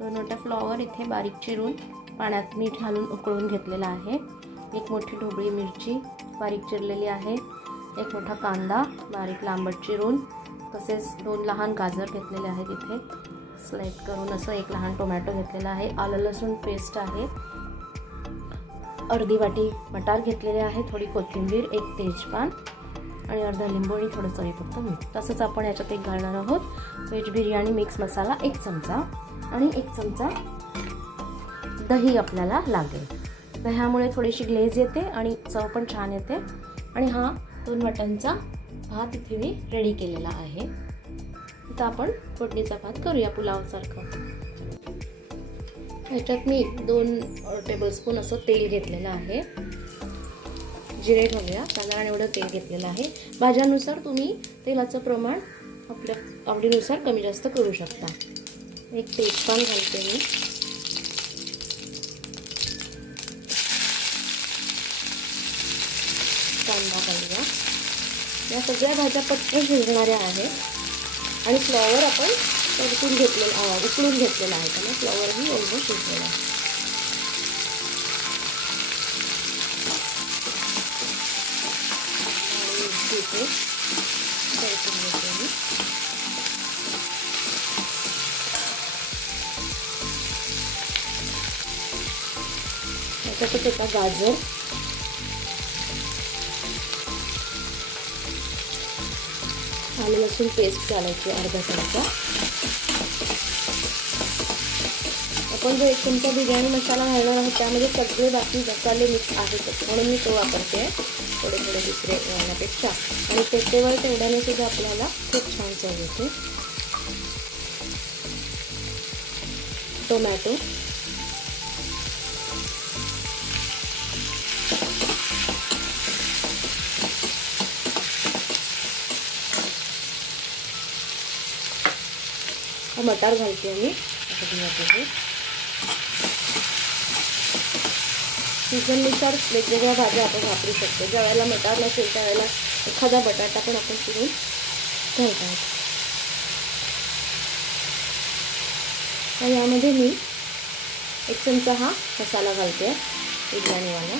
2 वाट्या फ्लॉवर इथे बारीक चिरून पाण्यात मीठ घालून उकळून घेतलेला आहे। 1 मोठी ढोबळी मिरची बारीक चिरलेली आहे, 1 मोठा कांदा बारीक लांबट चिरून, तसेच 2 लहान गाजर घेतलेले आहेत इथे स्लाइस करून, असं 1 लहान टोमॅटो घेतलेला आहे, आलं लसूण पेस्ट आहे, अर्धी वाटी मटार घेतलेले आहे, थोडी कोथिंबीर, 1 तेजपान आणि अर्धा लिंबू आणि थोडं चवीपुरतं मीठ। तसंच आपण याच्यात एक घालणार आहोत व्हेज बिर्याणी मिक्स मसाला 1 चमचा आणि 1 चमचा दही आपल्याला लागेल। दह्यामुळे थोडीशी ग्लेज येते आणि चव पण छान येते। आणि हा 2 वाट्यांचा भात इथे मी रेडी केलेला आहे। आता आपण फोडणीचा भात करूया पुलावसारखं। याच्यात मी 2 टेबलस्पून असं तेल घेतलेलं आहे, जिरे घालूया, साधारण एवढं तेल घेतलेलं आहे। भाज्यानुसार तुम्ही तेलाचं प्रमाण आपल्या आवडीनुसार कमी जास्त करू शकता। 1 तेजपान घालते मी, कांदा घालूया। या सगळ्या भाज्या पटकन शिजणाऱ्या आहेत आणि फ्लॉवर आपण परतून घेतलेला उकळून घेतलेला आहे, त्यामुळे फ्लॉवरही ऑलमोस्ट शिजलेला आहे। त्याच्यात एका गाजर, आलं लसूण पेस्ट घालायची अर्धा चमचा। आपण जो 1 चमचा बिर्याणी मसाला घालणार आहोत त्यामध्ये सगळे बाकी मसाले मिक्स आहेत, म्हणून मी तो वापरते थोडे थोडे दुसरे घालण्यापेक्षा, आणि पेटेवर तेवढ्याने सुद्धा आपल्याला खूप छान चव येते। टोमॅटो, मटार घालते मी, सीझननुसार वेगवेगळ्या भाज्या आपण वापरू शकतो। ज्या वेळेला मटार नसेल त्यावेळेला एखादा बटाटा पण आपण चिरून घालतात। आणि यामध्ये मी 1 चमचा हा मसाला घालते बिर्याणीवाला,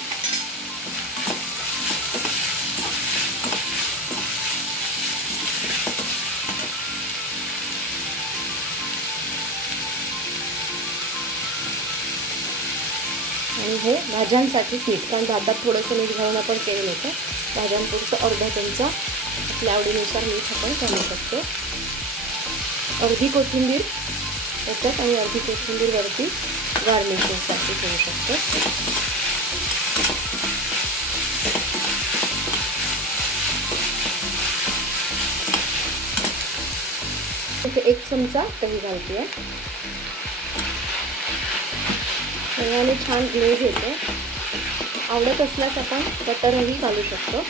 आणि हे भाज्यांसाठी मीठ, कारण भातात थोडंसं मीठ घालून आपण केलेलं होतं, भाज्यांपुरतं अर्धा चमचा आपल्या आवडीनुसार मीठ आपण घालू शकतो। अर्धी कोथिंबीर याच्यात आणि अर्धी कोथिंबीर वरती गार्निशिंगसाठी करू शकतो। इथे 1 चमचा दही घालते, याने छान ग्लेज येतो। आवडत असल्यास आपण बटरही घालू शकतो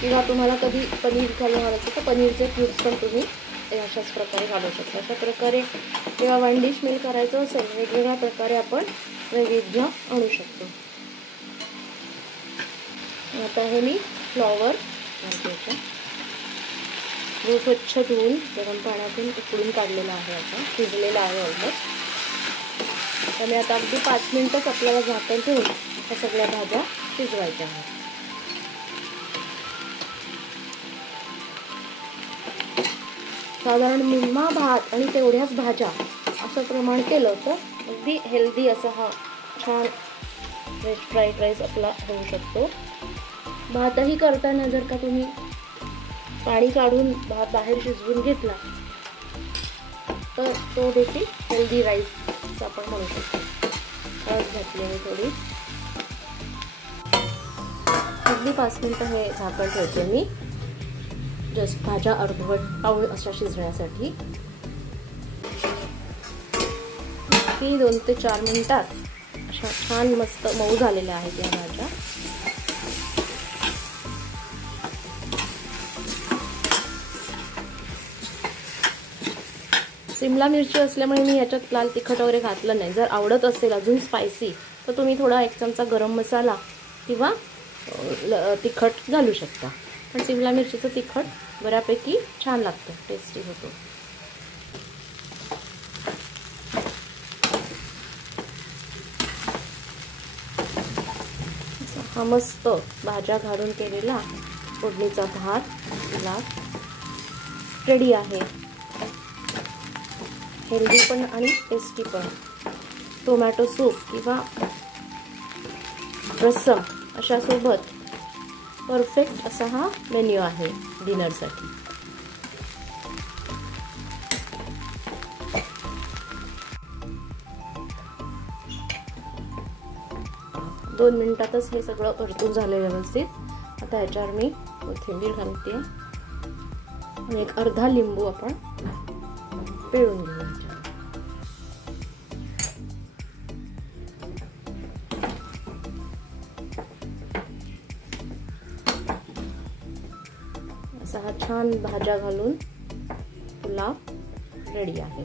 किंवा तुम्हाला कधी पनीर घालून घालायचं तर पनीरचे क्यूब्स पण तुम्ही अशाच प्रकारे घालू शकता। अशा प्रकारे जेव्हा 1 डिश मील करायचं असेल वेगवेगळ्या प्रकारे आपण वैविध्य आणू शकतो। आता हे मी फ्लॉवर घालते, जो स्वच्छ धुवून गरम पाण्यातून उकळून काढलेला आहे, आता शिजलेला आहे ऑलमोस्ट। त्यामुळे आता अगदी 5 मिनिटच आपल्याला झाकण ठेवून या सगळ्या भाज्या शिजवायच्या आहेत। साधारण निम्मा भात आणि तेवढ्याच भाज्या असं प्रमाण केलं तर अगदी हेल्दी असा हा छान व्हेज फ्राईड राईस आपला होऊ शकतो। भातही करताना जर का तुम्ही पाणी काढून भात बाहेर शिजवून घेतला तर तो देखील हेल्दी राईस आपण म्हणू शकतो। हळद घातली आहे थोडी, अगदी 5 मिनिटं हे झाकण ठेवते मी, जस्ट भाज्या अर्धवट पाऊण अशा शिजण्यासाठी। ही 2 ते 4 मिनिटात अशा छान मस्त मऊ झालेल्या आहेत या भाज्या। सिमला मिरची असल्यामुळे मी याच्यात लाल तिखट वगैरे घातलं नाही। जर आवडत असेल अजून स्पायसी तर तुम्ही थोडा 1 चमचा गरम मसाला किंवा तिखट घालू शकता। पण शिमला मिरचीचं तिखट बऱ्यापैकी छान लागतं, टेस्टी होतो. हा मस्त भाज्या घालून केलेला फोडणीचा भात पुलाव रेडी आहे. हेल्दी पण आणि टेस्टी पण. टोमॅटो सूप किंवा रस्सम अशा सोबत परफेक्ट असा हा मेन्यू आहे डिनरसाठी. दोन मिनिटातच हे सगळं परतून झालं व्यवस्थित. आता याच्यावर मी कोथिंबीर घालते आणि एक अर्धा लिंबू आपण पिळून घेऊ. असा हा छान भाज्या घालून पुलाव रेडी आहे.